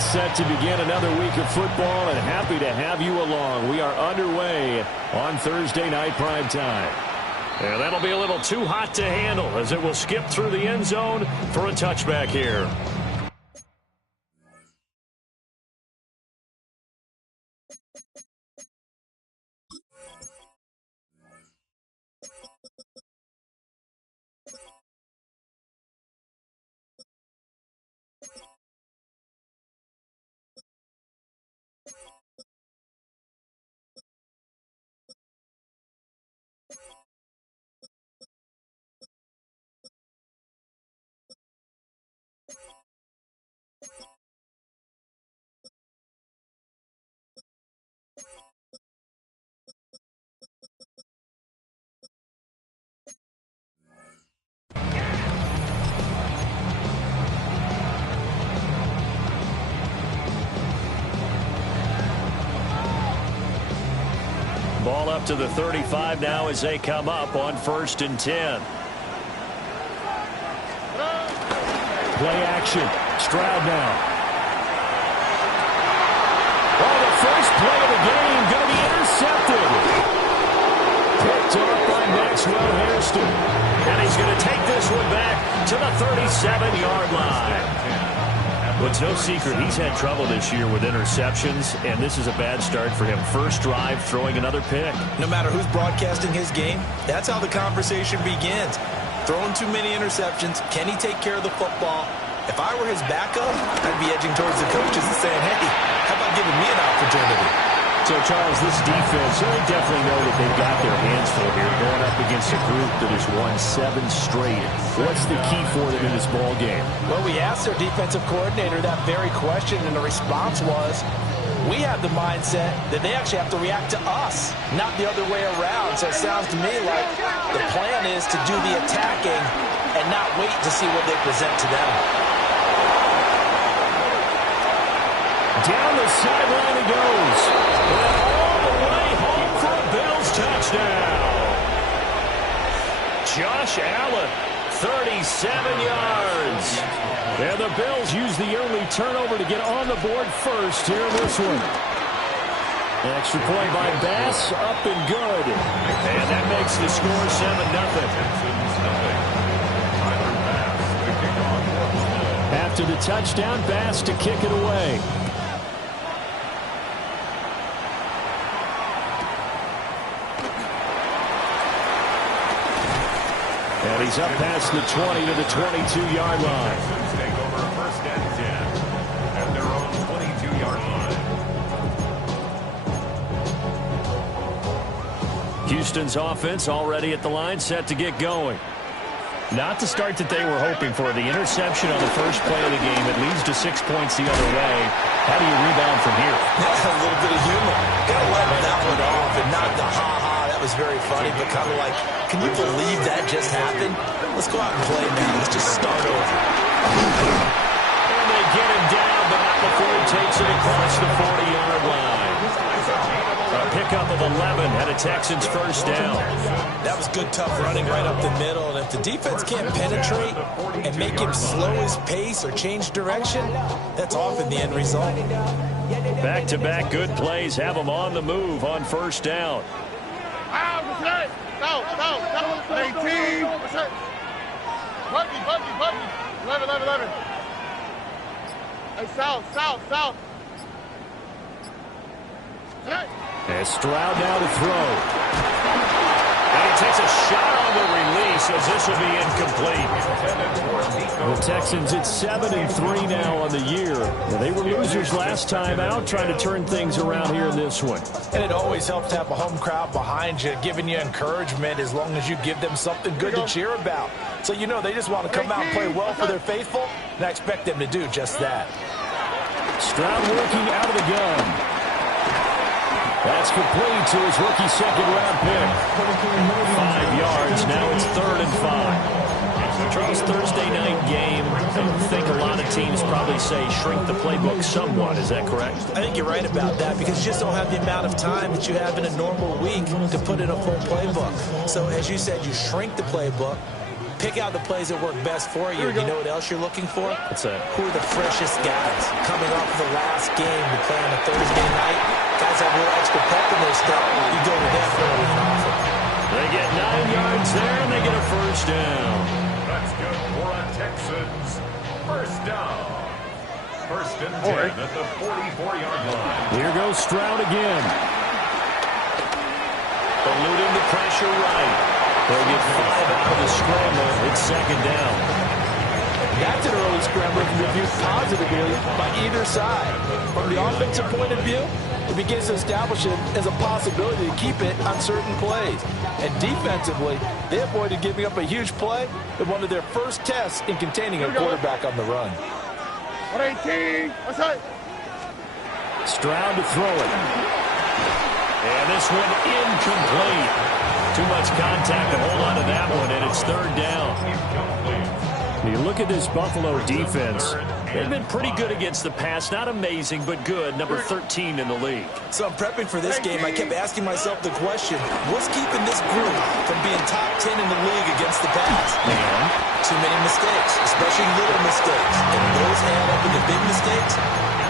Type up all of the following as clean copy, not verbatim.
It's set to begin another week of football, and happy to have you along. We are underway on Thursday night prime time. And that'll be a little too hot to handle as it will skip through the end zone for a touchback here. Ball up to the 35 now as they come up on 1st and 10. Play action. Stroud now. Oh, the first play of the game going to be intercepted. Picked off by Maxwell Hairston. And he's going to take this one back to the 37-yard line. Well, it's no secret he's had trouble this year with interceptions, and this is a bad start for him. First drive, throwing another pick. No matter who's broadcasting his game, that's how the conversation begins. Throwing too many interceptions. Can he take care of the football? If I were his backup, I'd be edging towards the coaches and saying, hey, how about giving me an opportunity? So, Charles, this defense, they definitely know that they've got their hands full here, going up against a group that has won 7 straight. What's the key for them in this ball game? Well, we asked their defensive coordinator that very question, and the response was, we have the mindset that they actually have to react to us, not the other way around. So it sounds to me like the plan is to do the attacking and not wait to see what they present to them. Down the sideline it goes. And all the way home for a Bills touchdown. Josh Allen, 37 yards. And the Bills use the early turnover to get on the board first here in this one. Extra point by Bass, up and good. And that makes the score 7-0. After the touchdown, Bass to kick it away. And he's up past the 20 to the 22-yard line. Take over 1st and 10 at their own 22-yard line. Houston's offense already at the line, set to get going. Not the start that they were hoping for. The interception on the first play of the game. It leads to 6 points the other way. How do you rebound from here? A little bit of humor. Got to let that one off and not the ha-ha. That was very funny, but kind of like, can you believe that just happened? Let's go out and play now. Let's just start over. And they get him down, but not before he takes it across the 40-yard line. A pickup of 11 at a Texans first down. That was good, tough running right up the middle. And if the defense can't penetrate and make him slow his pace or change direction, that's often the end result. Back-to-back good plays have him on the move on first down. 18. Buggy. 11. Hey, south. And Stroud now to throw. And he takes a shot on the release as this will be incomplete. The Texans at 7-3 now on the year. They were losers last time out, trying to turn things around here in this one. And it always helps to have a home crowd behind you, giving you encouragement as long as you give them something good to cheer about. So you know they just want to come out and play well for their faithful, and I expect them to do just that. Stroud working out of the gun. That's complete to his rookie second-round pick. 5 yards. Now it's 3rd and 5. Charles, Thursday night game. I think a lot of teams probably say shrink the playbook somewhat. Is that correct? I think you're right about that because you just don't have the amount of time that you have in a normal week to put in a full playbook. So as you said, you shrink the playbook. pick out the plays that work best for you. You know what else you're looking for? What's that? Who are the freshest guys coming off the last game to play on a Thursday night? Guys have a little extra pep in their step. You go to them early and often. They get 9 yards there, and they get a first down. That's good for a Texans first down. First and 10 at the 44-yard line. Here goes Stroud again. Eluding the pressure right. They'll get 5 out of the scramble. It's second down. That's an early scramble to be viewed positively by either side. From the offensive point of view, it begins to establish it as a possibility to keep it on certain plays. And defensively, they avoided giving up a huge play in one of their first tests in containing a quarterback on the run. 118. Outside. Stroud to throw it. And this one incomplete. Too much contact to hold on to that one, and it's third down. You look at this Buffalo defense. They've been pretty good against the pass. Not amazing, but good. Number 13 in the league. So I'm prepping for this game. I kept asking myself the question, what's keeping this group from being top 10 in the league against the pass? And too many mistakes, especially little mistakes. And those add up into big mistakes.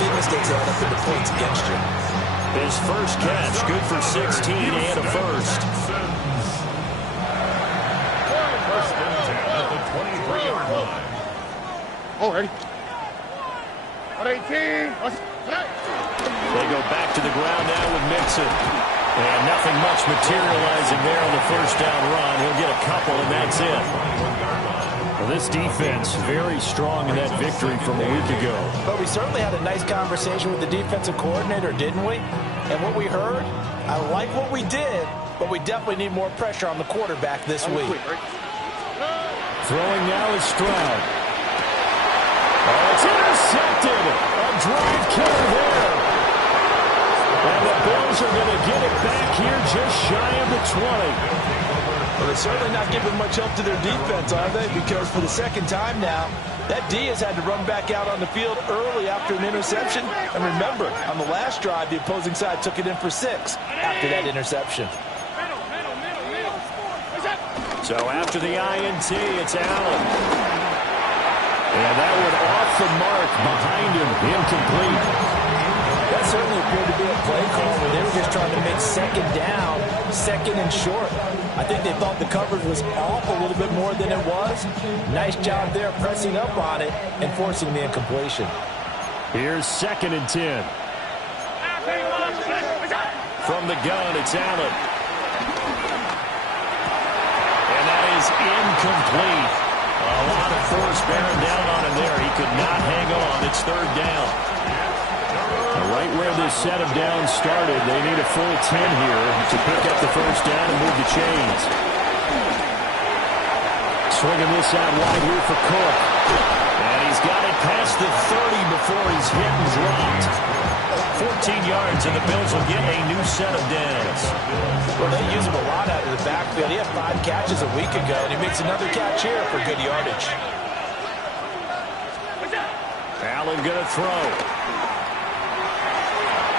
Big mistakes add up into points against you. His first catch, good for 16 and a first. First and 10 at the 23-yard line. Oh, ready. 118. They go back to the ground now with Mixon. And nothing much materializing there on the first down run. He'll get a couple, and that's it. Well, this defense very strong in that victory from a week ago. But we certainly had a nice conversation with the defensive coordinator, didn't we? And what we heard, I like what we did, but we definitely need more pressure on the quarterback this week. Throwing now is Stroud. Oh, it's intercepted. A drive killer there. And the Bills are going to get it back here just shy of the 20. Well, they're certainly not giving much help to their defense, are they? Because for the second time now, that D has had to run back out on the field early after an interception. And remember, on the last drive, the opposing side took it in for 6 after that interception. So after the INT, it's Allen. And that one off the mark behind him, incomplete. That certainly appeared to be a play call where they were just trying to make second down, second and short. I think they thought the coverage was off a little bit more than it was. Nice job there pressing up on it and forcing the incompletion. Here's second and 10. From the gun, it's Allen. And that is incomplete. A lot of force bearing down on him there. He could not hang on. It's third down. Right where this set of downs started, they need a full 10 here to pick up the first down and move the chains. Swinging this out wide here for Cook. And he's got it past the 30 before he's hit and dropped. 14 yards, and the Bills will get a new set of downs. Well, they use him a lot out of the backfield. He had 5 catches a week ago, and he makes another catch here for good yardage. Allen going to throw.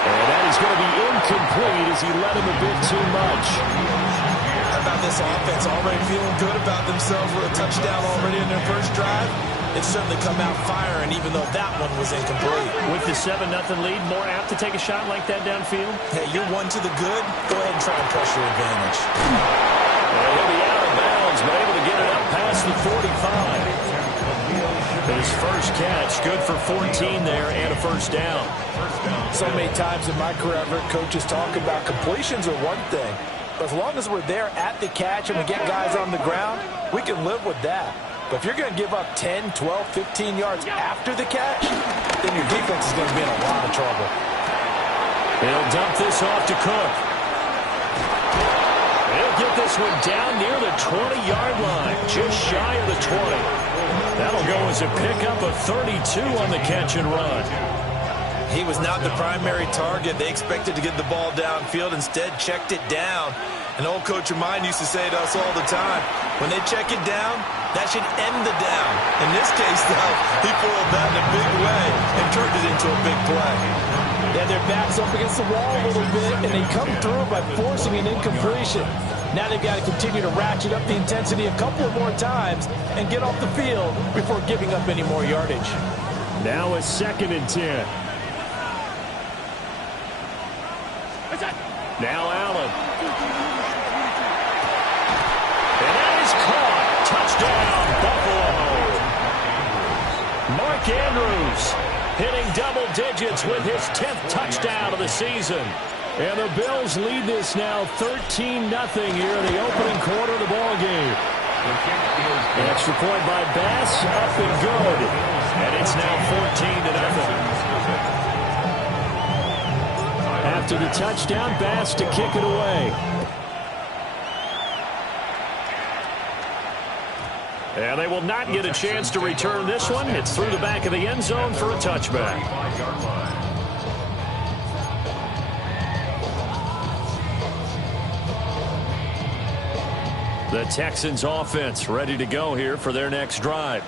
And that is going to be incomplete as he let him a bit too much. How about this offense already feeling good about themselves with a touchdown already in their first drive? It's certainly come out firing, even though that one was incomplete. With the 7-0 lead, more apt to take a shot like that downfield? Hey, you're one to the good. Go ahead and try and press your advantage. Well, he'll be out of bounds, but able to get it up past the 45. His first catch, good for 14 there and a first down. So many times in my career, I've heard coaches talk about completions are one thing. But as long as we're there at the catch and we get guys on the ground, we can live with that. But if you're going to give up 10, 12, 15 yards after the catch, then your defense is going to be in a lot of trouble. He'll dump this off to Cook. He'll get this one down near the 20-yard line, just shy of the 20. That'll go as a pickup of 32 on the catch and run. He was not the primary target. They expected to get the ball downfield, instead checked it down. An old coach of mine used to say to us all the time, when they check it down, that should end the down. In this case, though, he foiled that in a big way and turned it into a big play. Yeah, their back's up against the wall a little bit, and they come through by forcing an incompletion. Now they've got to continue to ratchet up the intensity a couple of more times and get off the field before giving up any more yardage. Now a 2nd and 10. Now Allen. And that is caught. Touchdown, Buffalo. Mark Andrews hitting double digits with his 10th touchdown of the season. And the Bills lead this now 13-0 here in the opening quarter of the ball game. An extra point by Bass, up and good. And it's now 14-0. After the touchdown, Bass to kick it away. And they will not get a chance to return this one. It's through the back of the end zone for a touchback. The Texans offense ready to go here for their next drive.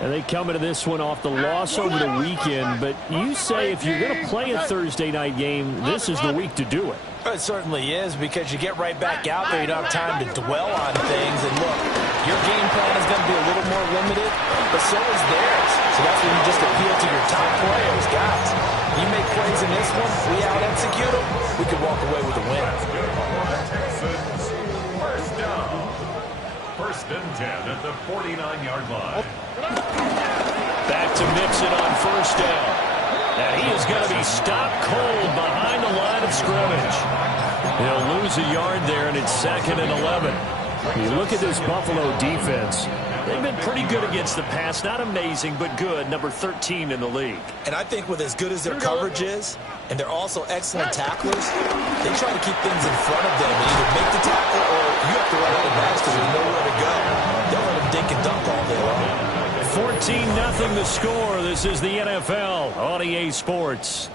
And they come into this one off the loss over the weekend. But you say if you're going to play a Thursday night game, this is the week to do it. It certainly is, because you get right back out there. You don't have time to dwell on things. And look, your game plan is going to be a little more limited, but so is theirs. So that's when you just appeal to your top players. Guys, you make plays in this one, we out-execute them, we could walk away with a win. First down. 1st and 10 at the 49-yard line. Back to Mixon on 1st down. And he is going to be stopped cold behind the line of scrimmage. He'll lose a yard there, and it's 2nd and 11. You look at this Buffalo defense. They've been pretty good against the pass. Not amazing, but good. Number 13 in the league. And I think with as good as their coverage is, and they're also excellent tacklers, they try to keep things in front of them and either make the tackle or you have to run out of bounds because there's nowhere to go. They'll let them dink and dunk all day long. 14-0 the score. This is the NFL on EA Sports.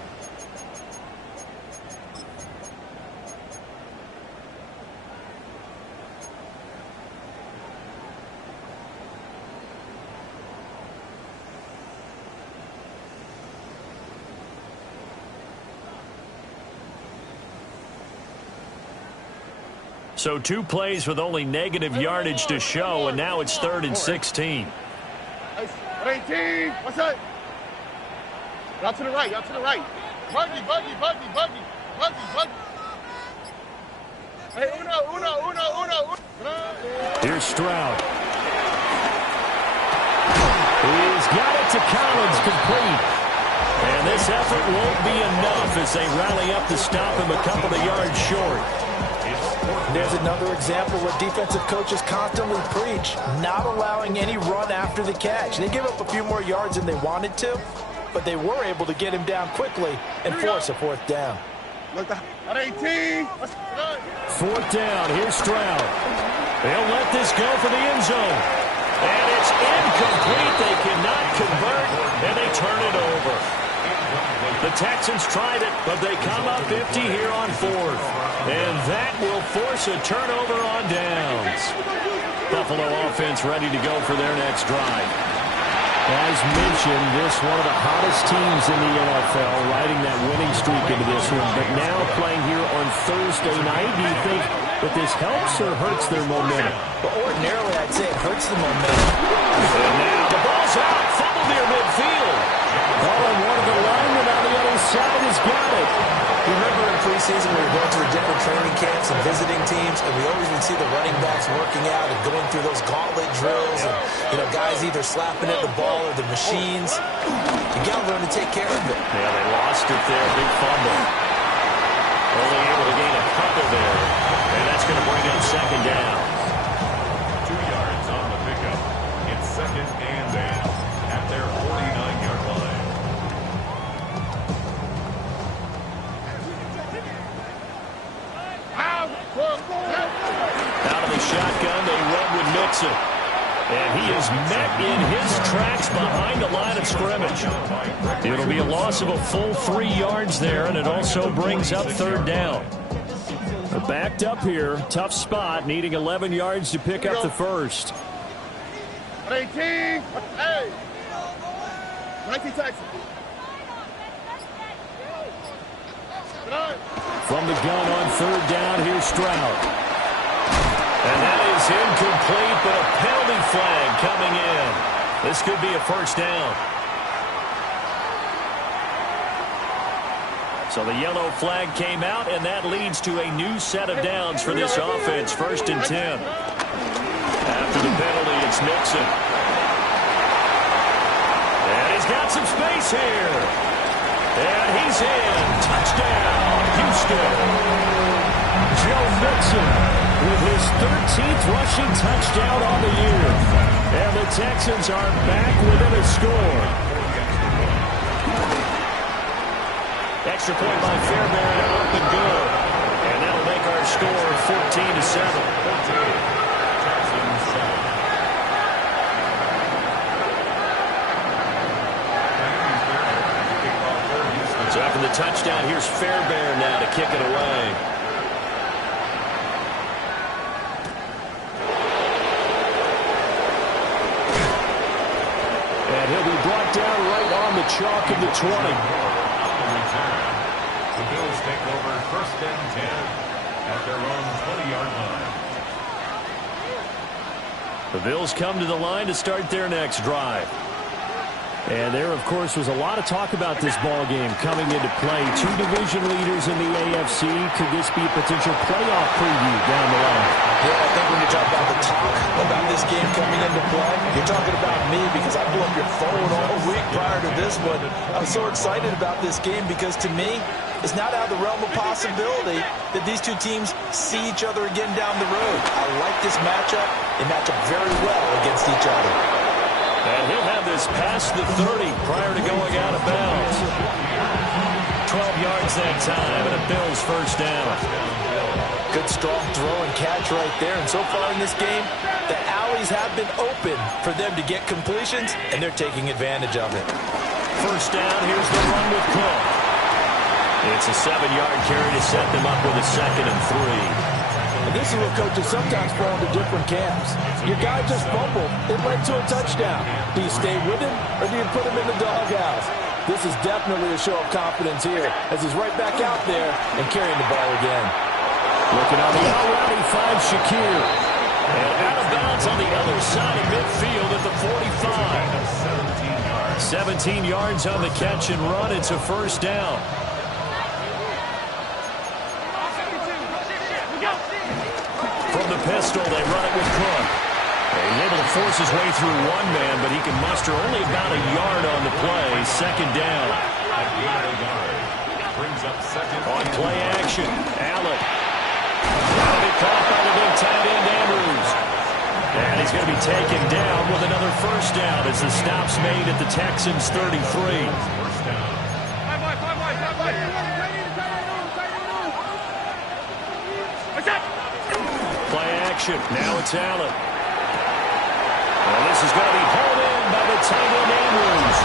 So 2 plays with only negative yardage to show, and now it's 3rd and 16. 18. What's up? Y'all to the right. Y'all to the right. Buggy. Hey, uno. Here's Stroud. He's got it to Collins, complete. And this effort won't be enough as they rally up to stop him a couple of yards short. There's another example where defensive coaches constantly preach, not allowing any run after the catch. They give up a few more yards than they wanted to, but they were able to get him down quickly and force a 4th down. Look at 18. 4th down. Here's Stroud. They'll let this go for the end zone. And it's incomplete. They cannot convert, and they turn it over. The Texans tried it, but they come up empty here on 4th. And that will force a turnover on downs. Buffalo offense ready to go for their next drive. As mentioned, this one of the hottest teams in the NFL, riding that winning streak into this one. But now playing here on Thursday night, do you think that this helps or hurts their momentum? But ordinarily, I'd say it hurts the momentum. And now the ball's out, fumbled near midfield. Ball on one of the linemen on the other side has got it. You remember in preseason we were going to the different training camps and visiting teams, and we always would see the running backs working out and going through those gauntlet drills, and guys either slapping at the ball or the machines. You got to learn to take care of it. Yeah, they lost it there, big fumble. Only able to gain a couple there, and that's going to bring up 2nd down. 2 yards on the pickup. It's 2nd and 8 at their 49-yard line. Out of the shotgun, they run with Mixon. And he is met in his tracks behind the line of scrimmage. It'll be a loss of a full 3 yards there, and it also brings up 3rd down. Backed up here, tough spot, needing 11 yards to pick up the first. 18. Hey. 19 Texas. From the gun on third down, here's Stroud. And that is incomplete, but a penalty flag coming in. This could be a first down. So the yellow flag came out, and that leads to a new set of downs for this offense. 1st and 10. After the penalty, it's Nixon. And he's got some space here. And he's in. Touchdown, Houston. Joe Mixon with his 13th rushing touchdown on the year. And the Texans are back within a score. Extra point by Fairbairn and up and good. And that'll make our score 14-7. So after the touchdown, here's Fairbairn now to kick it away. And he'll be brought down right on the chalk of the 20. The Bills take over 1st and 10 at their own 20-yard line. The Bills come to the line to start their next drive. And there, of course, was a lot of talk about this ball game coming into play. 2 division leaders in the AFC. Could this be a potential playoff preview down the line? Yeah, I think when you talk about the talk about this game coming into play, you're talking about me because I blew up your phone all week prior to this one. I'm so excited about this game because, to me, it's not out of the realm of possibility that these two teams see each other again down the road. I like this matchup. They match up very well against each other. And he'll have this past the 30 prior to going out of bounds. 12 yards that time, and a Bills first down. Good strong throw and catch right there. And so far in this game, the alleys have been open for them to get completions, and they're taking advantage of it. First down, here's the run with Cook. It's a 7-yard carry to set them up with a 2nd and 3. And this is what coaches sometimes fall into different camps. Your guy just fumbled. It led to a touchdown. Do you stay with him, or do you put him in the doghouse? This is definitely a show of confidence here as he's right back out there and carrying the ball again. Looking on the out route, he finds Shakir. And out of bounds on the other side of midfield at the 45. 17 yards on the catch and run. It's a first down. From the pistol, they run it with Cook. He's able to force his way through one man, but he can muster only about a yard on the play. 2nd down. On play action, Allen. That'll be caught by the big tight end, Andrews. And he's going to be taken down with another first down as the stop's made at the Texans' 33. Play action. Now it's Allen. And this is going to be hauled in by the tight end, Andrews.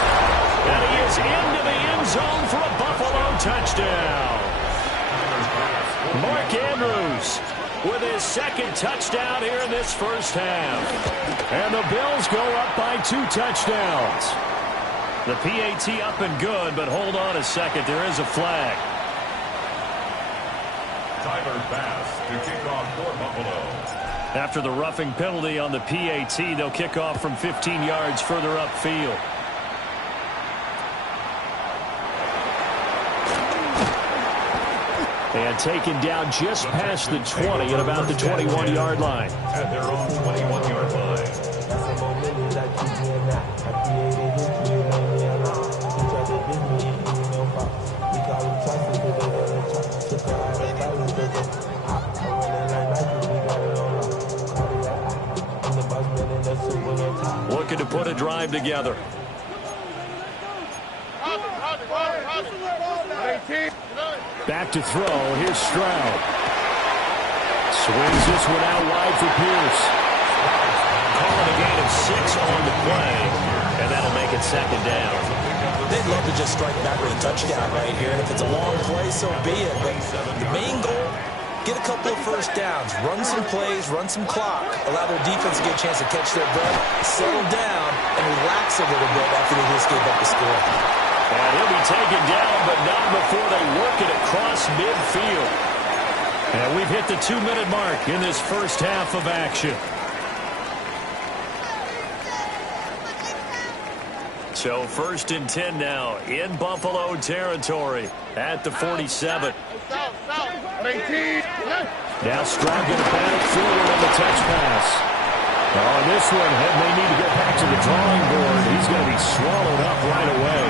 And he is into the end zone for a Buffalo touchdown. Mark Andrews with his 2nd touchdown here in this first half. And the Bills go up by 2 touchdowns. The PAT up and good, but hold on a second. There is a flag. Tyler Bass to kick off for Buffalo. After the roughing penalty on the PAT, they'll kick off from 15 yards further upfield. And taken down just past the 20 at about the 21-yard line. At their own 21-yard line. Looking to put a drive together. Back to throw. Here's Stroud. Swings this one out wide for Pierce. Calling a gain of 6 on the play. And that'll make it 2nd down. They'd love to just strike back with a touchdown right here. And if it's a long play, so be it. But the main goal, get a couple of first downs, run some plays, run some clock, allow their defense to get a chance to catch their breath, settle down, and relax a little bit after they just gave up the score. And he'll be taken down, but not before they work it across midfield. And we've hit the 2-minute mark in this first half of action. So 1st and 10 now in Buffalo territory at the 47. Now Stroud going to bat it forward on the touch pass. On this one, he may need to go back to the drawing board. He's going to be swallowed up right away.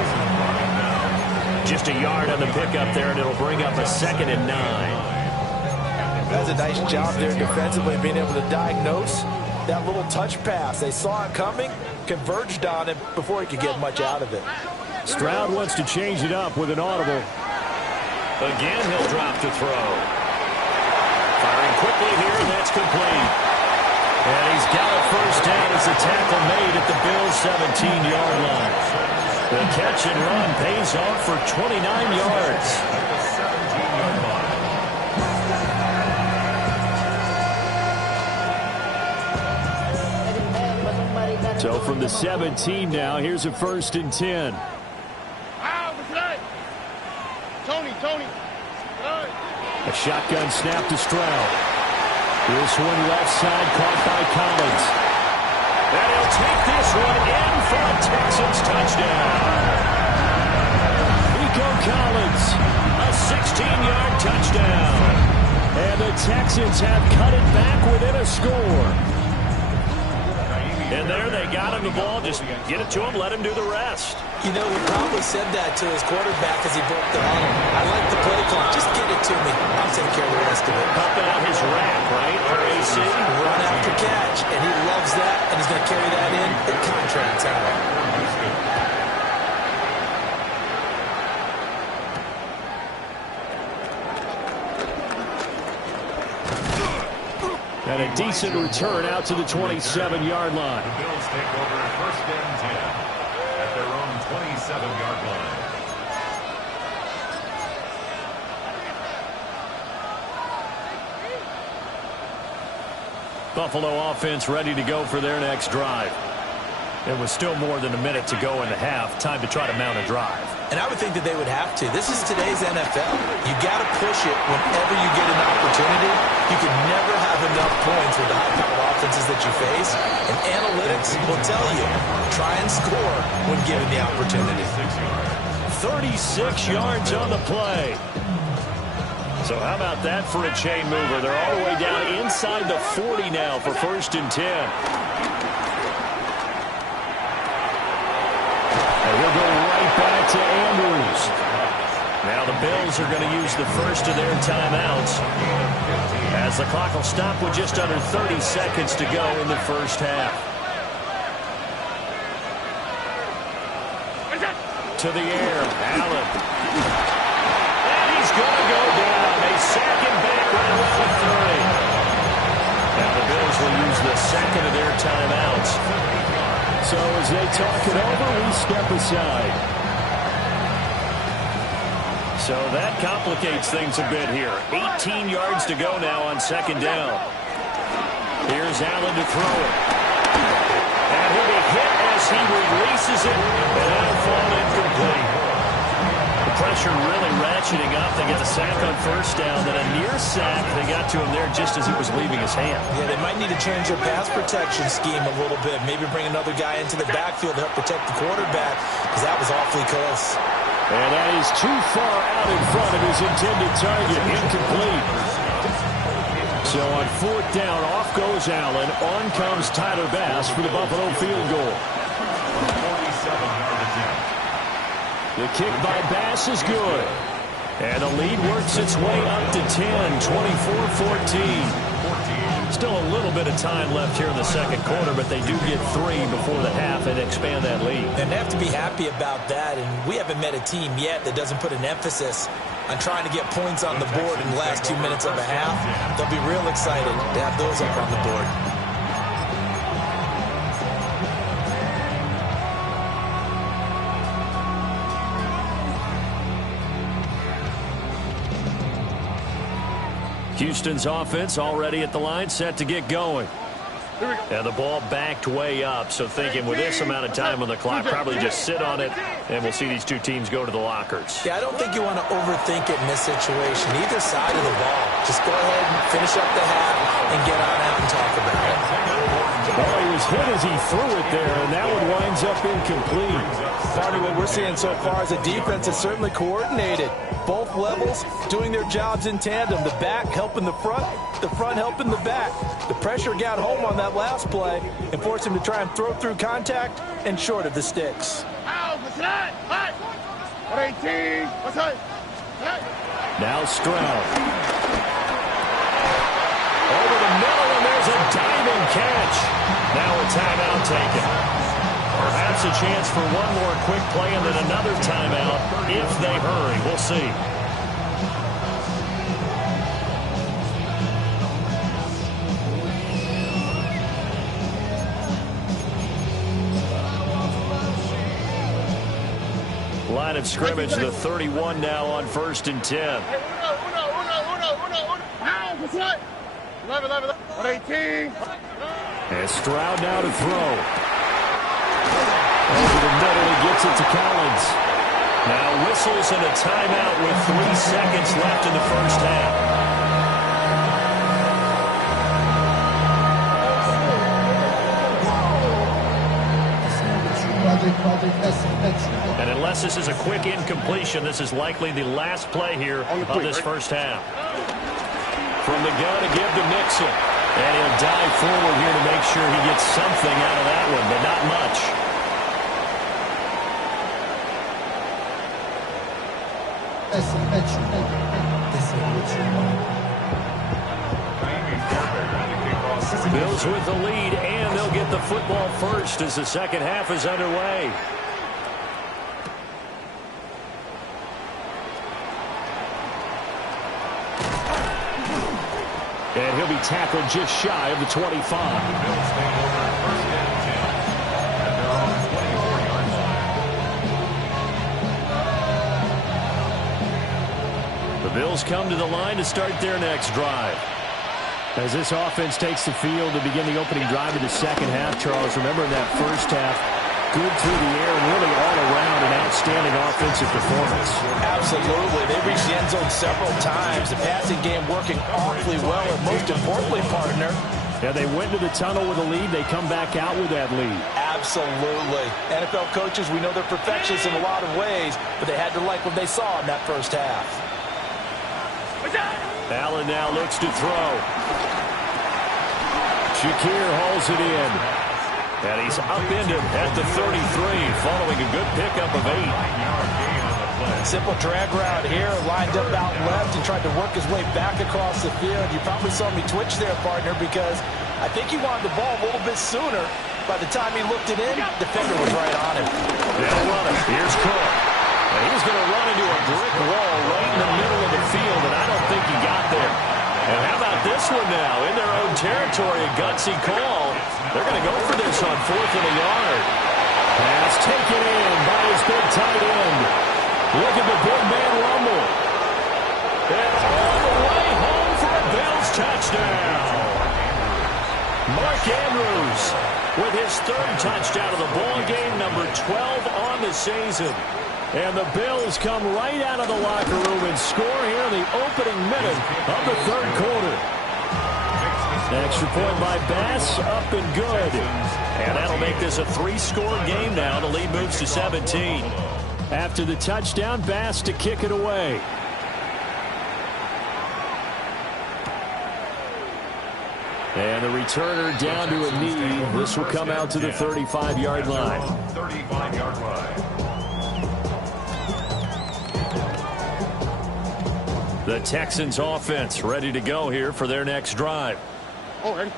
Just a yard on the pickup there, and it'll bring up a 2nd and 9. That's a nice job there defensively, being able to diagnose that little touch pass. They saw it coming, converged on him before he could get much out of it. Stroud wants to change it up with an audible. Again, he'll drop to throw. Firing quickly here, and that's complete. And he's got a first down as the tackle made at the Bills' 17-yard line. The catch and run pays off for 29 yards. So from the 17 now, here's a 1st and 10. Tony. A shotgun snap to Stroud. This one left side caught by Collins. And he'll take this one in for a Texans touchdown. Nico Collins, A 16-yard touchdown. and the Texans have cut it back within a score. And there they got him the ball. Just get it to him, let him do the rest. You know, he probably said that to his quarterback as he broke the huddle. I like the play call. Just get it to me. I'll take care of the rest of it. Popping out his rack, right? RAC. Run after catch, and he loves that, and he's going to carry that in at contract time. And a decent return out to the 27-yard line. The Bills take over 1st and 10 at their own 27-yard line. Buffalo offense ready to go for their next drive. There was still more than a minute to go in the half. Time to try to mount a drive. And I would think that they would have to. This is today's NFL. You got to push it whenever you get an opportunity. You can never have enough points with the high-powered offenses that you face. And analytics will tell you, try and score when given the opportunity. 36 yards on the play. So how about that for a chain mover? They're all the way down inside the 40 now for 1st and 10. And he'll go right back to Andrews. Now the Bills are going to use the first of their timeouts as the clock will stop with just under 30 seconds to go in the first half. To the air, Allen. And he's going to go down. They sack him back right around the 30. Now the Bills will use the second of their timeouts. So as they talk it over, we step aside. So that complicates things a bit here. 18 yards to go now on 2nd down. Here's Allen to throw it. And he'll be hit as he releases it. And that'll fall incomplete. The pressure really ratcheting up. They get the sack on 1st down. Then a near sack. They got to him there just as it was leaving his hand. Yeah, they might need to change their pass protection scheme a little bit. Maybe bring another guy into the backfield to help protect the quarterback, because that was awfully close. And that is too far out in front of his intended target. Incomplete. So on 4th down, off goes Allen. On comes Tyler Bass for the Buffalo field goal. 47-yard attempt. The kick by Bass is good. And the lead works its way up to 10, 24-14. Still a little bit of time left here in the second quarter, but they do get 3 before the half and expand that lead. And they have to be happy about that. And we haven't met a team yet that doesn't put an emphasis on trying to get points on the board in the last 2 minutes of a half. They'll be real excited to have those up on the board. Houston's offense already at the line, set to get going. And the ball backed way up, so thinking with this amount of time on the clock, probably just sit on it, and we'll see these two teams go to the lockers. Yeah, I don't think you want to overthink it in this situation. Either side of the ball. Just go ahead and finish up the half and get on out and talk about it. Well, he was hit as he threw it there, and that one winds up incomplete. Part of what we're seeing so far is a defense is certainly coordinated. Both levels doing their jobs in tandem. The back helping the front helping the back. The pressure got home on that last play and forced him to try and throw through contact and short of the sticks. Now Stroud. Over the middle, and there's a diving catch. Now a timeout taken. Perhaps a chance for one more quick play and then another timeout if they hurry. We'll see. Line of scrimmage, the 31 now on 1st and 10. And Stroud now to throw. Over the middle, he gets it to Collins. Now whistles and a timeout with 3 seconds left in the first half. And unless this is a quick incompletion, this is likely the last play here of this first half. From the gun to give to Mixon. And he'll dive forward here to make sure he gets something out of that one, but not much. Bills with the lead, and they'll get the football first as the second half is underway. And he'll be tackled just shy of the 25. The Bills come to the line to start their next drive. As this offense takes the field to begin the opening drive of the second half, Charles, remember in that first half, good through the air and really all around an outstanding offensive performance. Absolutely. They reached the end zone several times. The passing game working awfully well, and most importantly, partner, yeah, they went to the tunnel with a lead. They come back out with that lead. Absolutely. NFL coaches, we know they're perfectionists in a lot of ways, but they had to like what they saw in that first half. Allen now looks to throw. Shakir hauls it in. And he's upended at the 33, following a good pickup of 8. Simple drag route here, lined up out left and tried to work his way back across the field. You probably saw me twitch there, partner, because I think he wanted the ball a little bit sooner. By the time he looked it in, the defender was right on him. They'll run it. Here's Cook. And he's going to run into a brick wall right in the middle of the field, and I don't think he got there. And how about this one now? In their own territory, a gutsy call. They're going to go for this on 4th and a yard. Pass taken in by his big tight end. Look at the big man rumble. And all the way home for a Bills touchdown. Mark Andrews with his 3rd touchdown of the ball game, number 12 on the season. And the Bills come right out of the locker room and score here in the opening minute of the 3rd quarter. Extra point by Bass, up and good. And that'll make this a 3-score game now. The lead moves to 17. After the touchdown, Bass to kick it away. And the returner down to a knee. This will come out to the 35-yard line. 35-yard line. The Texans offense ready to go here for their next drive. Oh, ready.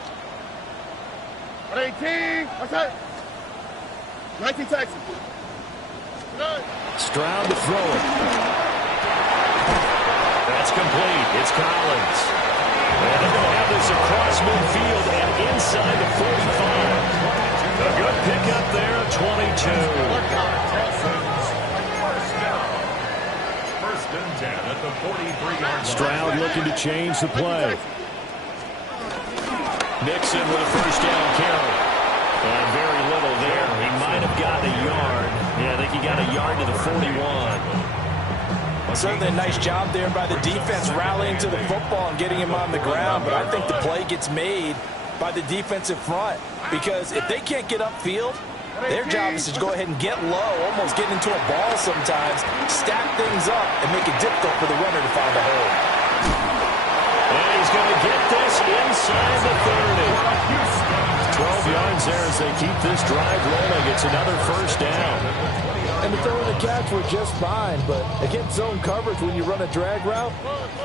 18. What's that? 19 Texans. Stroud to throw it. That's complete. It's Collins. And they're going to have this across midfield and inside the 45. A good pickup there, 22. At the 43-yard line. Stroud looking to change the play. Mixon with a first down carry. And very little there. He might have gotten a yard. Yeah, I think he got a yard to the 41. Certainly a nice job there by the defense rallying to the football and getting him on the ground. But I think the play gets made by the defensive front, because if they can't get upfield, their job is to go ahead and get low, almost get into a ball sometimes, stack things up, and make it difficult for the runner to find a hole. And he's going to get this inside the 30. 12 yards there as they keep this drive rolling. It's another first down. And the throw and the catch were just fine, but against zone coverage, when you run a drag route,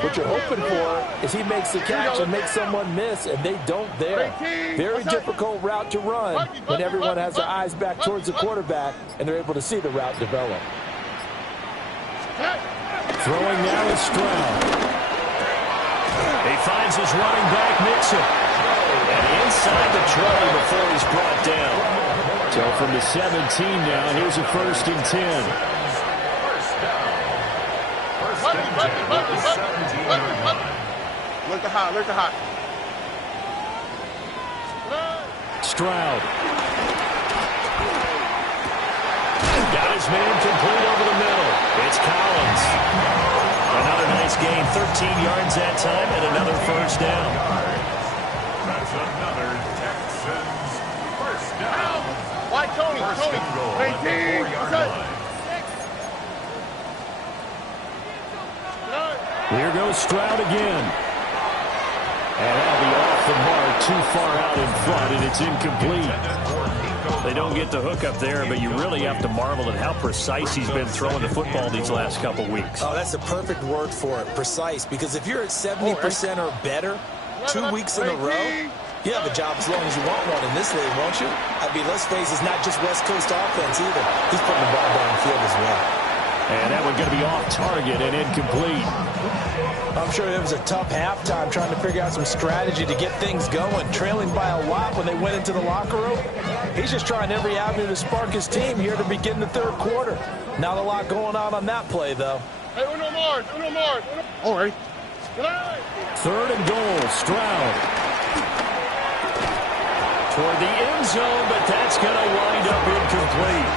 what you're hoping for is he makes the catch and makes someone miss, and they don't there. Very difficult route to run when everyone has their eyes back towards the quarterback and they're able to see the route develop. Throwing now is Stroud. He finds his running back, Mixon. And inside the 20 before he's brought down. So from the 17 now, here's a 1st and 10. First down. First and 10 at the 17-yard line. Look the hot, look the hot. Stroud. Got his man complete over the middle. It's Collins. Another nice gain, 13 yards that time, and another first down. That's another Texans first down. Why Tony? First Tony. and goal at the 4-yard line. Here goes Stroud again. And that'll be off the mark, too far out in front, and it's incomplete. They don't get the hook up there, but you really have to marvel at how precise he's been throwing the football these last couple weeks. Oh, that's the perfect word for it, precise, because if you're at 70% or better 2 weeks in a row, you have a job as long as you want one in this league, won't you? I mean, let's face it, it's not just West Coast offense either. He's putting the ball downfield as well. And that one going to be off target and incomplete. I'm sure it was a tough halftime trying to figure out some strategy to get things going. Trailing by a lot when they went into the locker room. He's just trying every avenue to spark his team here to begin the third quarter. Not a lot going on that play, though. Hey, uno more. All right. 3rd and goal, Stroud. Toward the end zone, but that's going to wind up incomplete.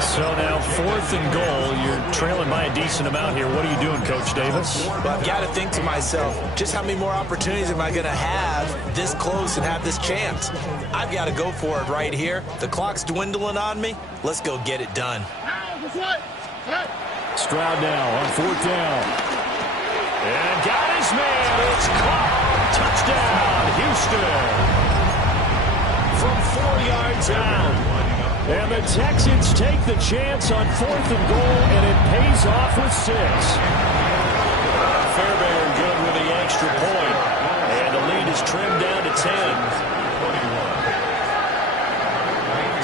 So now 4th and goal. You're trailing by a decent amount here. What are you doing, Coach Davis? Well, I've got to think to myself, just how many more opportunities am I going to have this close and have this chance? I've got to go for it right here. The clock's dwindling on me. Let's go get it done. Stroud now on 4th down. And got his man. It's caught. Touchdown, Houston. From 4 yards out. And the Texans take the chance on 4th and goal, and it pays off with 6. Fairbairn good with the extra point. And the lead is trimmed down to 10.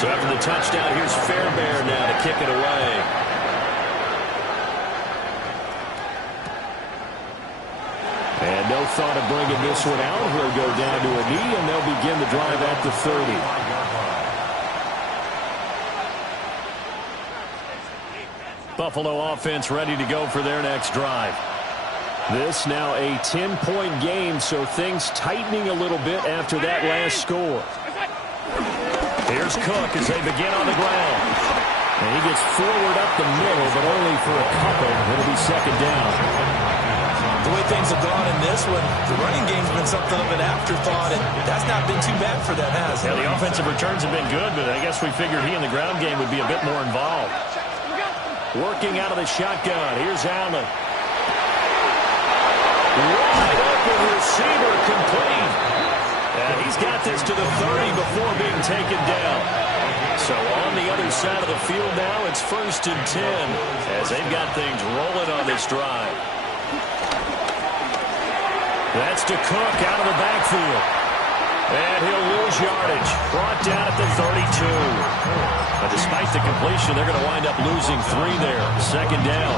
So after the touchdown, here's Fairbairn now to kick it away. And no thought of bringing this one out. He'll go down to a knee, and they'll begin the drive at the 30. Buffalo offense ready to go for their next drive. This now a 10-point game, so things tightening a little bit after that last score. Here's Cook as they begin on the ground. And he gets forward up the middle, but only for a couple. It'll be 2nd down. The way things have gone in this one, the running game's been something of an afterthought, and that's not been too bad for them, has it? Yeah, the offensive returns have been good, but I guess we figured he in the ground game would be a bit more involved. Working out of the shotgun. Here's Allen. Wide open receiver complete. And he's got this to the 30 before being taken down. So on the other side of the field now, it's 1st and 10 as they've got things rolling on this drive. That's to Cook out of the backfield. And he'll lose yardage. Brought down at the 32. But despite the completion, they're going to wind up losing 3 there. 2nd down.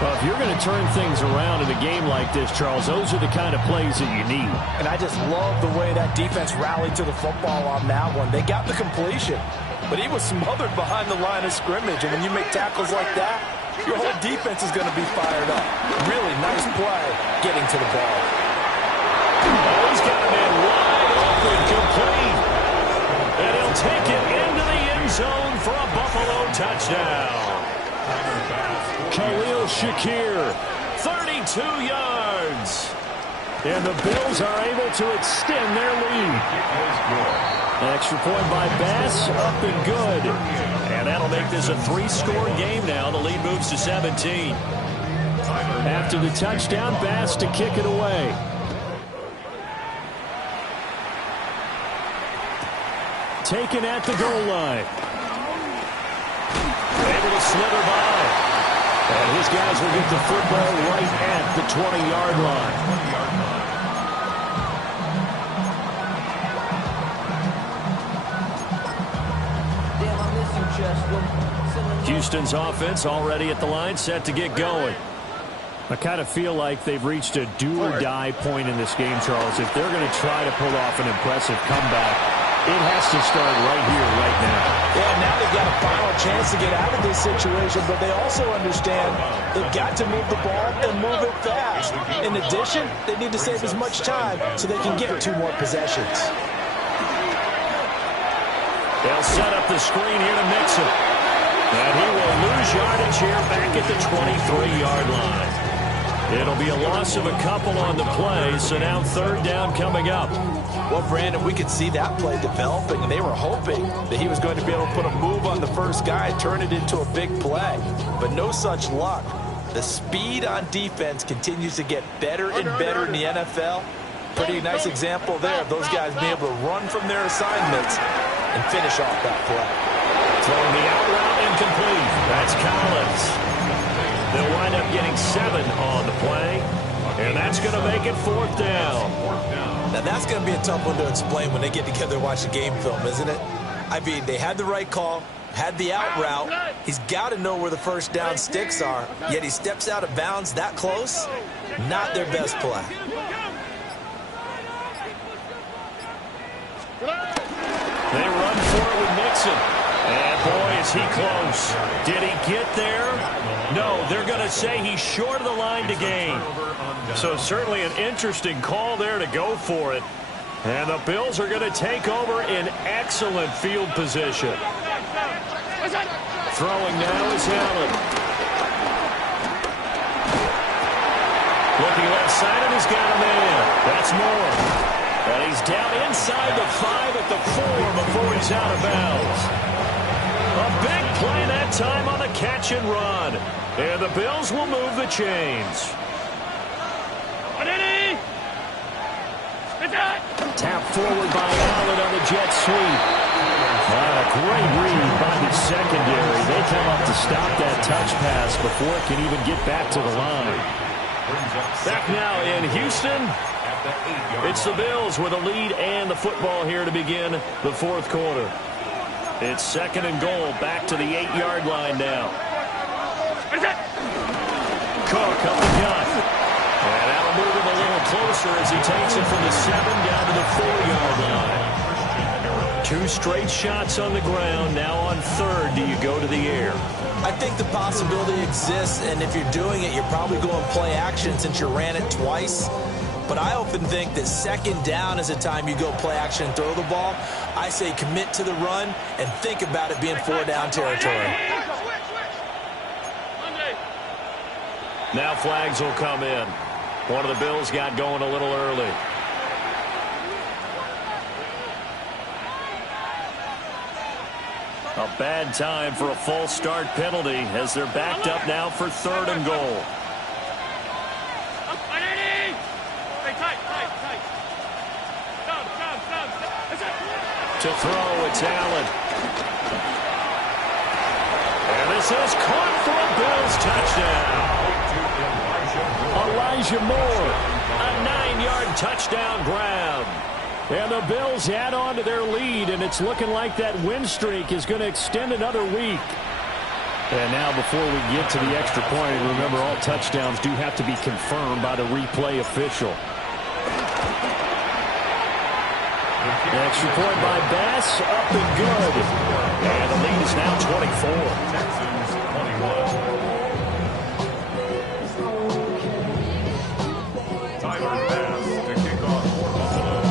Well, if you're going to turn things around in a game like this, Charles, those are the kind of plays that you need. And I just love the way that defense rallied to the football on that one. They got the completion, but he was smothered behind the line of scrimmage. And when you make tackles like that, your whole defense is going to be fired up. Really nice play getting to the ball. Oh, he's got him in wide open. touchdown. Khalil Shakir, 32 yards. And the Bills are able to extend their lead. An extra point by Bass, up and good. And that'll make this a 3-score game now. The lead moves to 17. After the touchdown, Bass to kick it away. Taken at the goal line. Able to slither by. And his guys will get the football right at the 20-yard line. Houston's offense already at the line, set to get going. I kind of feel like they've reached a do-or-die point in this game, Charles. If they're going to try to pull off an impressive comeback, it has to start right here, right now. Yeah, now they've got a final chance to get out of this situation, but they also understand they've got to move the ball and move it fast. In addition, they need to save as much time so they can get 2 more possessions. They'll set up the screen here to Mixon. And he will lose yardage here back at the 23-yard line. It'll be a loss of a couple on the play, so now 3rd down coming up. Well, Brandon, we could see that play developing, and they were hoping that he was going to be able to put a move on the first guy and turn it into a big play. But no such luck. The speed on defense continues to get better and better in the NFL. Pretty nice example there of those guys being able to run from their assignments and finish off that play. Throwing the out route incomplete. That's Collins. They'll wind up getting 7 on the play. And that's going to make it 4th down. Now that's going to be a tough one to explain when they get together and watch the game film, isn't it? I mean, they had the right call, had the out route. He's got to know where the first down sticks are, yet he steps out of bounds that close. Not their best play. They run for it with Mixon. And boy, is he close. Did he get there? No, they're going to say he's short of the line to gain. So certainly an interesting call there to go for it. And the Bills are going to take over in excellent field position. Throwing now is Allen. Looking left side, and he's got a man. That's Moore. And he's down inside the 5 at the 4 before he's out of bounds. A big play that time on the catch and run. And the Bills will move the chains. Tap forward by Allen on the jet sweep. A great read by the secondary. They come up to stop that touch pass before it can even get back to the line. Back now in Houston. It's the Bills with a lead and the football here to begin the 4th quarter. It's 2nd and goal, back to the 8-yard line now. Cook up the gun. And that'll move him a little closer as he takes it from the 7 down to the 4-yard line. 2 straight shots on the ground. Now on 3rd, do you go to the air? I think the possibility exists, and if you're doing it, you're probably going play action since you ran it twice. But I often think that 2nd down is a time you go play action and throw the ball. I say commit to the run and think about it being 4-down territory. Now flags will come in. One of the Bills got going a little early. A bad time for a false start penalty as they're backed up now for 3rd and goal. To throw, it's Allen. And this is caught for a Bills touchdown. Elijah Moore, a 9-yard touchdown grab. And the Bills add on to their lead, and it's looking like that win streak is going to extend another week. And now before we get to the extra point, remember all touchdowns do have to be confirmed by the replay official. Extra point by Bass, up and good. And the lead is now 24.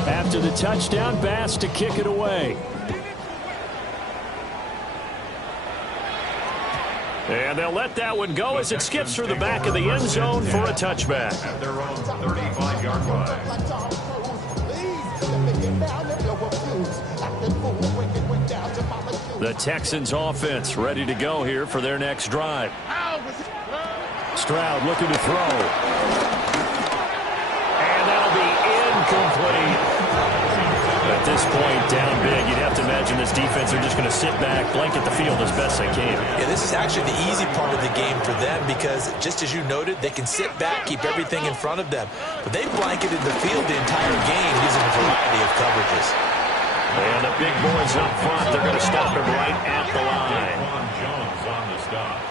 After the touchdown, Bass to kick it away. And they'll let that one go as it skips through the back of the end zone for a touchback. At their own 35-yard line. The Texans offense ready to go here for their next drive. Stroud looking to throw. And that'll be incomplete. At this point, down big, you'd have to imagine this defense are just going to sit back, blanket the field as best they can. Yeah, this is actually the easy part of the game for them because, just as you noted, they can sit back, keep everything in front of them. But they blanketed the field the entire game using a variety of coverages. And the big boys up front, they're going to stop him right at the line. On the stop.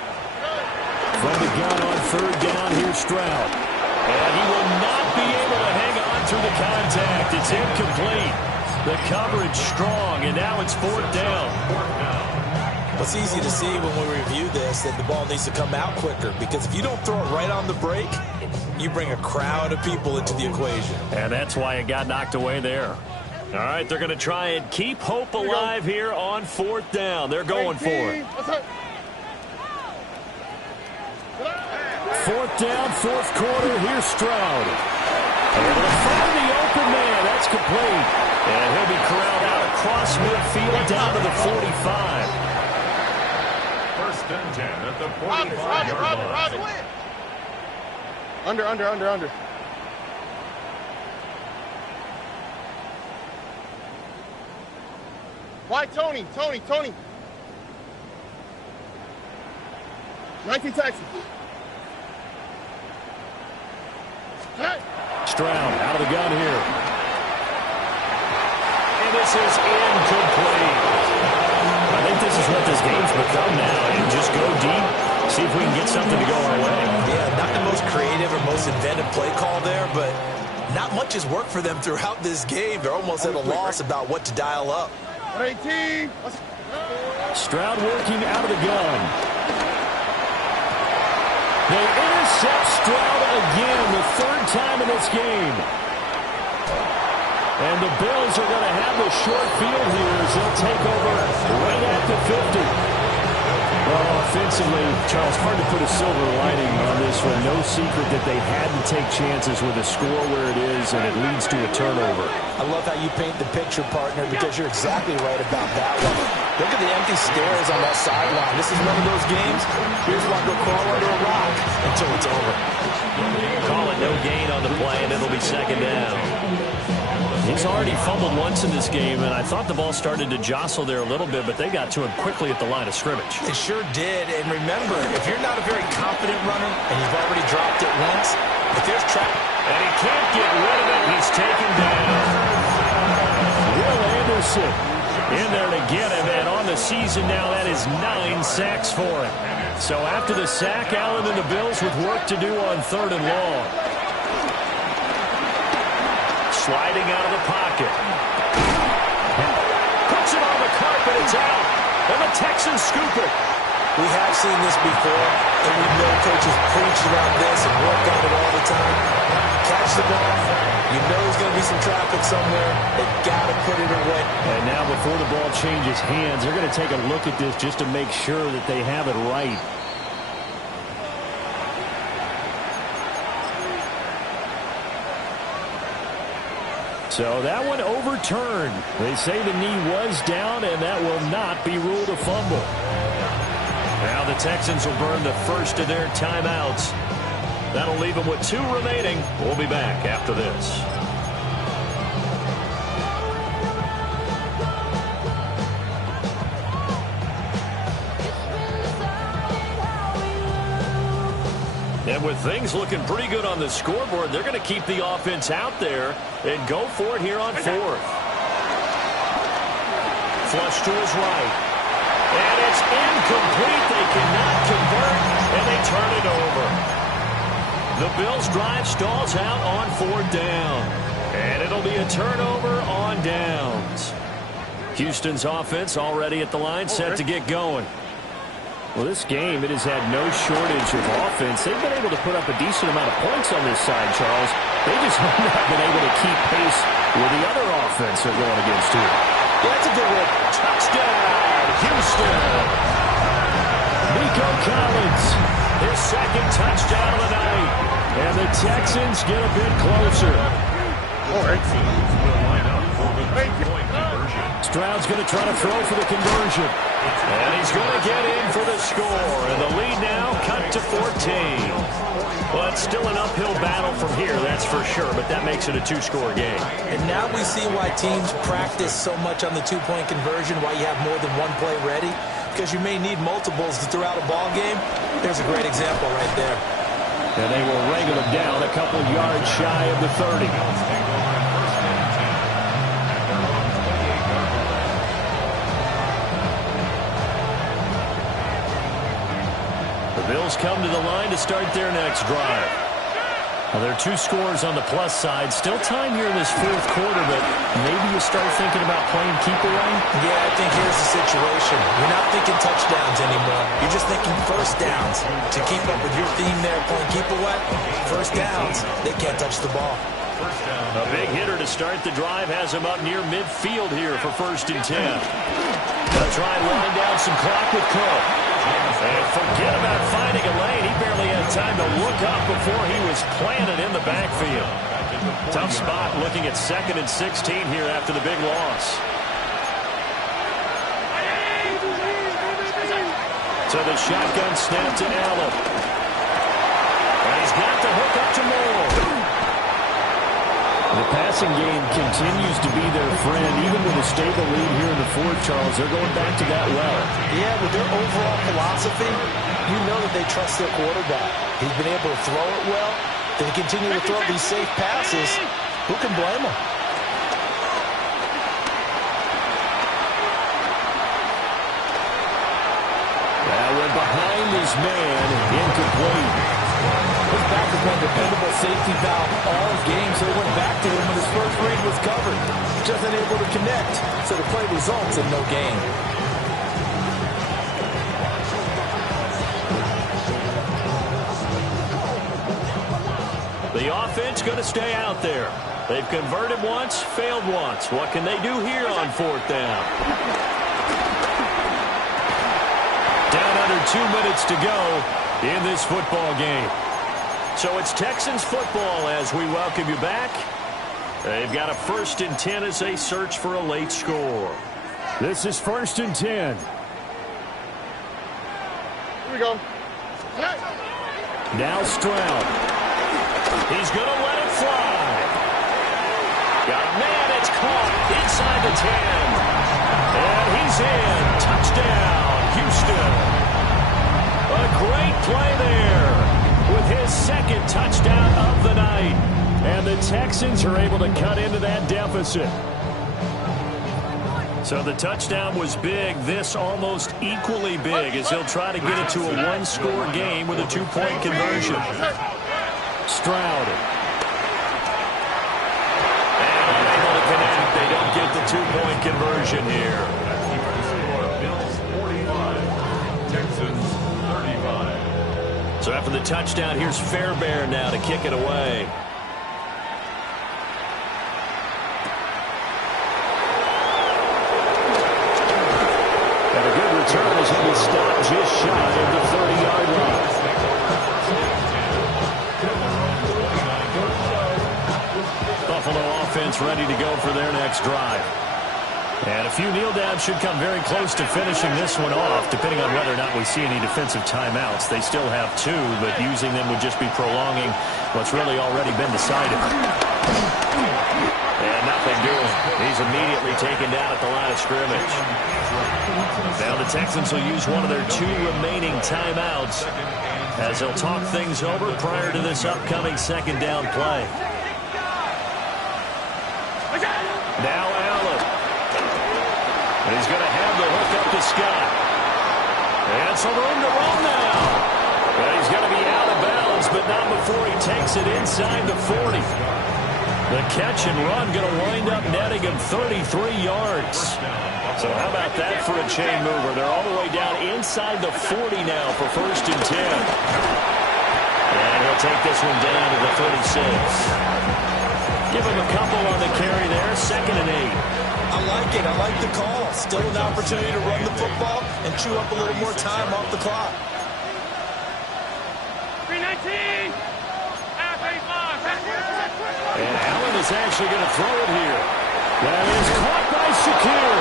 From the gun on third down, here's Stroud. And he will not be able to hang on through the contact. It's incomplete. The coverage strong, and now it's fourth down. It's easy to see when we review this that the ball needs to come out quicker because if you don't throw it right on the break, you bring a crowd of people into the equation. And that's why it got knocked away there. All right, they're going to try and keep hope alive here on fourth down. They're going for it. Fourth down, fourth quarter. Here's Stroud. Able to find the open man. That's complete. And he'll be corralled out across midfield down to the 45. First and 10 at the 45-yard line. Under. Why, Tony? 19 Texas. Stroud out of the gun here. And this is incomplete. I think this is what this game's become now. And just go deep, see if we can get something to go our way. Yeah, not the most creative or most inventive play call there, but not much has worked for them throughout this game. They're almost at a loss about what to dial up. 18. Stroud working out of the gun. They intercept Stroud again, the third time in this game. And the Bills are going to have the short field here as they'll take over right at the 50. Well, offensively, Charles, hard to put a silver lining on this one. No secret that they had to take chances with a score where it is, and it leads to a turnover. I love how you paint the picture, partner, because you're exactly right about that one. Look at the empty stares on that sideline. This is one of those games. Here's one to crawl under a rock until it's over. Call it no gain on the play, and it'll be second down. He's already fumbled once in this game, and I thought the ball started to jostle there a little bit, but they got to him quickly at the line of scrimmage. It sure did, and remember, if you're not a very confident runner and you've already dropped it once, if there's trap... And he can't get rid of it. He's taken down. Will Anderson In there to get him, and on the season now, that is 9 sacks for him. So after the sack, Allen and the Bills with work to do on third and long. Sliding out of the pocket. Puts it on the carpet, it's out. And the Texans scoop it. We have seen this before, and we know coaches preach about this and work on it all the time. Catch the ball. You know there's going to be some traffic somewhere. They've got to put it away. And now before the ball changes hands, they're going to take a look at this just to make sure that they have it right. So that one overturned. They say the knee was down, and that will not be ruled a fumble. Now the Texans will burn the first of their timeouts. That'll leave them with 2 remaining. We'll be back after this. And with things looking pretty good on the scoreboard, they're going to keep the offense out there and go for it here on 4th. Flush to his right. And it's incomplete. They cannot convert, and they turn it over. The Bills' drive stalls out on 4th down. And it'll be a turnover on downs. Houston's offense already at the line, set to get going. Well, this game, it has had no shortage of offense. They've been able to put up a decent amount of points on this side, Charles. They just have not been able to keep pace with the other offense they're going against here. Yeah, that's a good one. Touchdown, Houston. Nico Collins, His second touchdown of the night. and the Texans get a bit closer. Texans will line up for the three-point conversion. Stroud's going to try to throw for the conversion. And he's going to get in for the score. And the lead now cut to 14. Well, it's still an uphill battle from here, that's for sure, but that makes it a two-score game. And now we see why teams practice so much on the two-point conversion, why you have more than one play ready, because you may need multiples throughout a ball game. There's a great example right there. And they will wrangle him down a couple yards shy of the 30. The Bills come to the line to start their next drive. Now, there are two scores on the plus side. Still time here in this fourth quarter, but maybe you start thinking about playing keep away? Yeah, I think here's the situation. You're not thinking touchdowns anymore. You're just thinking first downs. To keep up with your theme there, playing keep away, first downs, they can't touch the ball. A big hitter to start the drive has him up near midfield here for 1st and 10. They'll try and wind down some clock with Cook. And forget about finding a lane. He barely had time to look up before he was planted in the backfield. Tough spot looking at 2nd and 16 here after the big loss. So the shotgun snap to Allen. And he's got the hook up to Moore. The passing game continues to be their friend. Even with a stable lead here in the fourth, Charles, they're going back to that well. Yeah, with their overall philosophy, you know that they trust their quarterback. He's been able to throw it well. They continue to throw these safe passes. Who can blame them? That went behind his man, incomplete. His back has been a dependable safety valve all game, so they went back to him when his first read was covered. Just unable to connect, so the play results in no gain. The offense going to stay out there. They've converted once, failed once. What can they do here on 4th down? Down under 2 minutes to go in this football game. So it's Texans football as we welcome you back. They've got a 1st and 10 as they search for a late score. This is 1st and 10. Here we go. Now Stroud. He's going to let it fly. Got a man, it's caught inside the 10. And he's in. Touchdown, Houston. A great play there with his 2nd touchdown of the night. And the Texans are able to cut into that deficit. So the touchdown was big. This almost equally big as he'll try to get it to a one-score game with a two-point conversion. Stroud. And unable to connect. They don't get the two-point conversion here. Bills 45, Texans 35. So after the touchdown, here's Fairbairn now to kick it away. And a good return as he was stopped just shy of the 30-yard line. Buffalo offense ready to go for their next drive. And a few kneel downs should come very close to finishing this one off, depending on whether or not we see any defensive timeouts. They still have 2, but using them would just be prolonging what's really already been decided. And nothing doing. He's immediately taken down at the line of scrimmage. Now the Texans will use one of their 2 remaining timeouts as they'll talk things over prior to this upcoming 2nd down play. Now Allen. And he's going to have the hook up to Scott. And some room to run now. But he's going to be out of bounds, but not before he takes it inside the 40. The catch and run going to wind up netting him 33 yards. So how about that for a chain mover? They're all the way down inside the 40 now for 1st and 10. And he'll take this one down to the 36. give him a couple on the carry there. 2nd and 8. I like it. I like the call. Still an opportunity to run the football and chew up a little more time off the clock. 319. And Allen is actually going to throw it here. That is caught by Shakir.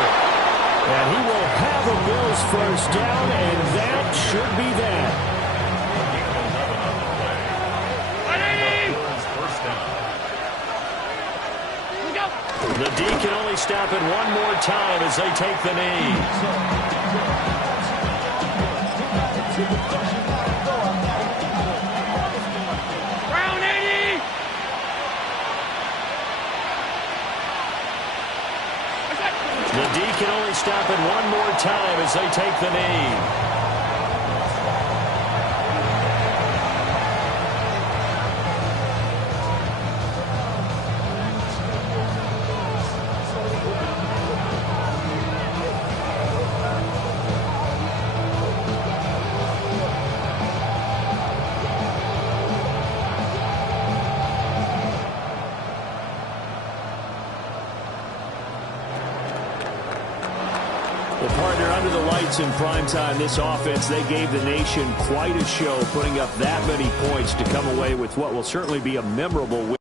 And he will have a Bills first down, and that should be that. The D can only stop it one more time as they take the knee. Brown 80. The D can only stop it one more time as they take the knee. Well, partner, under the lights in primetime, this offense, they gave the nation quite a show, putting up that many points to come away with what will certainly be a memorable win.